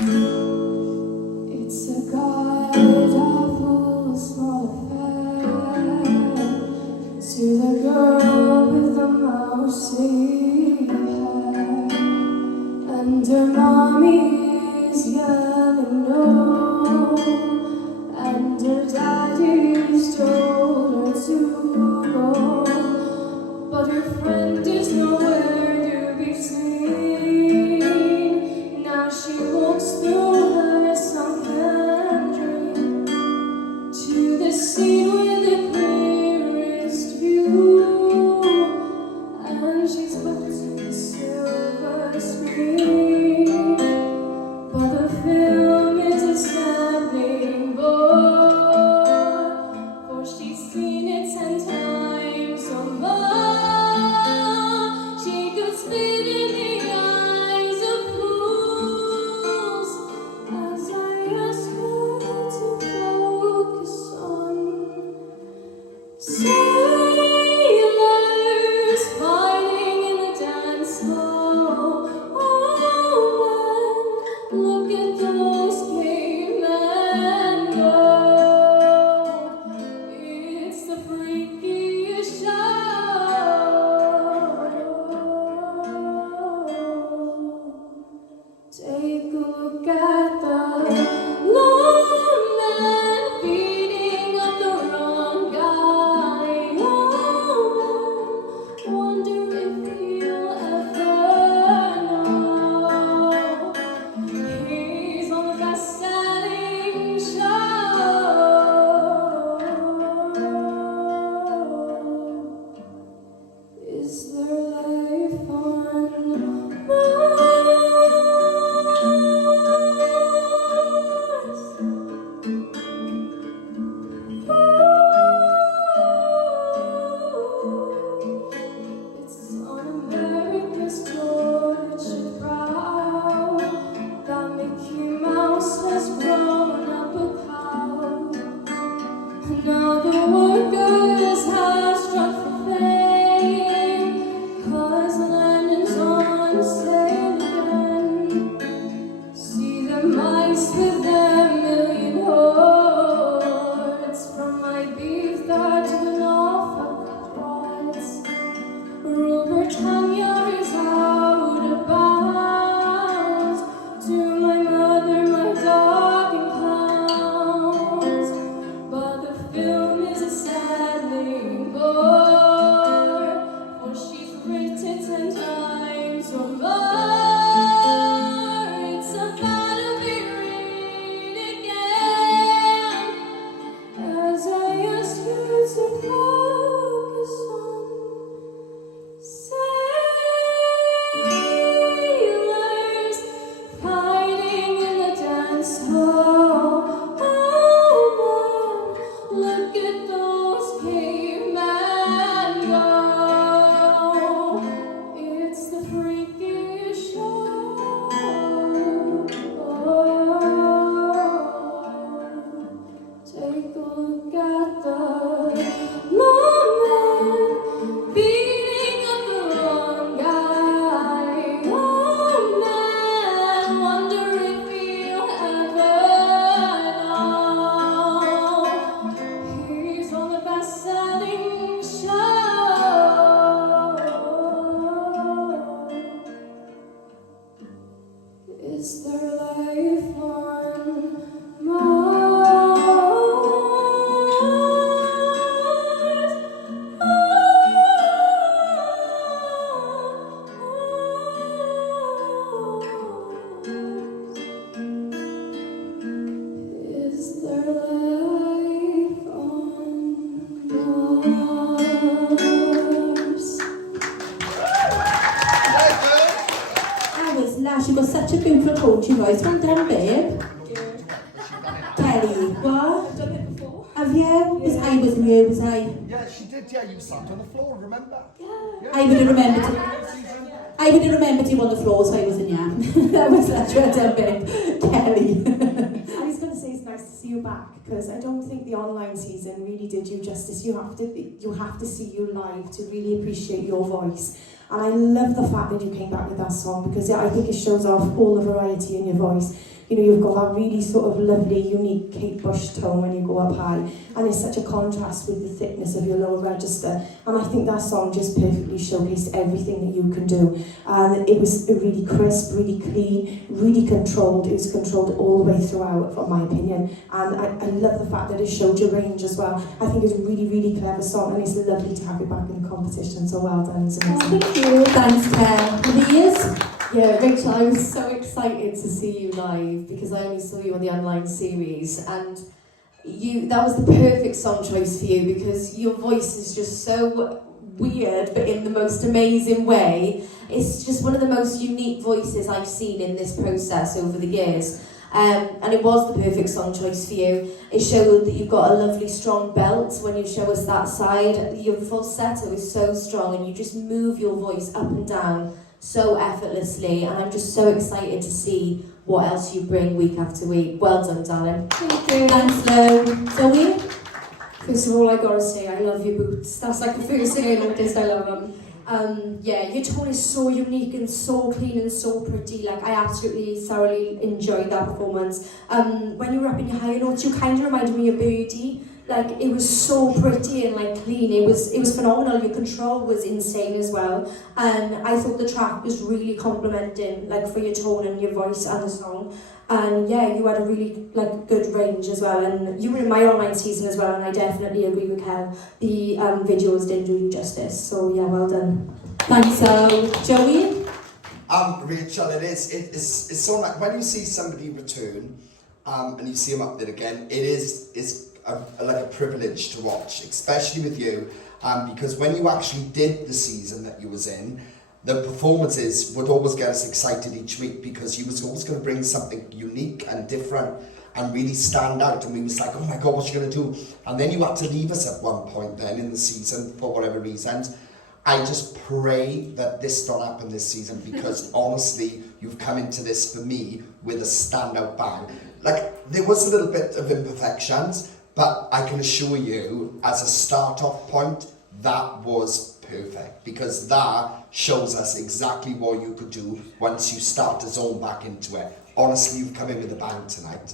It's a god-awful small affair to the girl with the mousy hair, and her mommy's yelling no, and her daddy's told her to go, but her friend is nowhere to be seen. Now she walks through her sunken dream to the scene with the clearest view, and she's watching the silver screen, but the film is a saddening bore, for she's seen it 10 times or more. She could spit in the eyes of fools as I ask her to focus on sailors fighting in the dance hall. Oh man, look at those cavemen go. It's the freakiest show. Take a look at the lone man beating up the wrong guy. Oh man, wonder if he'll ever know. He's on the best-selling show. Is there life on Mars? It's on America's tortured brow that Mickey Mouse has grown up a cow. Now the workers have struck for fame, 'cause Landon's on sale again. See the mice with their million hordes, from my beef there to the Norfolk quads. Rupert Tanya is out of bounds, to my mother, my dog, and clowns. But the film is a saddening bore, for she's written 10 times or more. It's about to be read again as I ask you to focus on sailors fighting in the dance hall. Oh man, look at those cavemen go. It's the freakiest show. Take a look at the lone man beating up the wrong guy. Oh man, wonder if he'll ever know. He's on the best-selling show. Is there life on Mars? Is there life on Mars? Alice, now she got such a beautiful coachy voice. Well done, babe. Kelly, what? I've done it before. Have you? Because I wasn't here, was I? Yeah, she did. Yeah, you sat on the floor, remember? Yeah. I would have remembered it. I would have remembered you on the floor, so I wasn't, yeah. That was such a done, babe. Kelly. I was going to say it's nice to see you back, because I don't think the online season really did you justice. You have to see you live to really appreciate your voice. And I love the fact that you came back with that song, because I think it shows off all the variety in your voice. you know, you've got that really sort of lovely, unique Kate Bush tone when you go up high, and it's such a contrast with the thickness of your lower register. And I think that song just perfectly showcased everything that you can do. And it was really crisp, really clean, really controlled. It was controlled all the way throughout, from my opinion. And I love the fact that it showed your range as well. I think it's a really, really clever song, and it's lovely to have it back in the competition. So well done. It's amazing. Thank you. Thanks, Claire. Louise? Yeah, Rachel, I was so excited to see you live because I only saw you on the online series, and that was the perfect song choice for you because your voice is just so weird but in the most amazing way. It's just one of the most unique voices I've seen in this process over the years. And it was the perfect song choice for you. It showed that you've got a lovely strong belt when you show us that side. Your falsetto is so strong and you just move your voice up and down so effortlessly, and I'm just so excited to see what else you bring week after week. Well done, darling. Thank you. Thanks, Lou. Zoe? First of all, I gotta say, I love your boots. That's like the first thing I noticed. I love them. Yeah, your tone is so unique and so clean and so pretty. Like, I absolutely thoroughly enjoyed that performance. When you were up in your higher notes, you kind of reminded me of Birdie. Like, it was so pretty and like clean. It was phenomenal. Your control was insane as well. And I thought the track was really complimenting, like, for your tone and your voice and the song. And yeah, you had a really like good range as well. And you were in my online season as well. And I definitely agree with Kel. The videos didn't do you justice. So yeah, well done. Thanks, Joey? Rachel, it's so nice when you see somebody return and you see them up there again. It's like a privilege to watch, especially with you, because when you actually did the season that you was in, the performances would always get us excited each week because you was always going to bring something unique and different and really stand out, and we was like, oh my god, what you going to do? And then you had to leave us at one point then in the season for whatever reasons. I just pray that this don't happen this season because honestly, you've come into this for me with a standout bang. Like, there was a little bit of imperfections, but I can assure you, as a start-off point, that was perfect because that shows us exactly what you could do once you start to zone back into it. Honestly, you've come in with a bang tonight.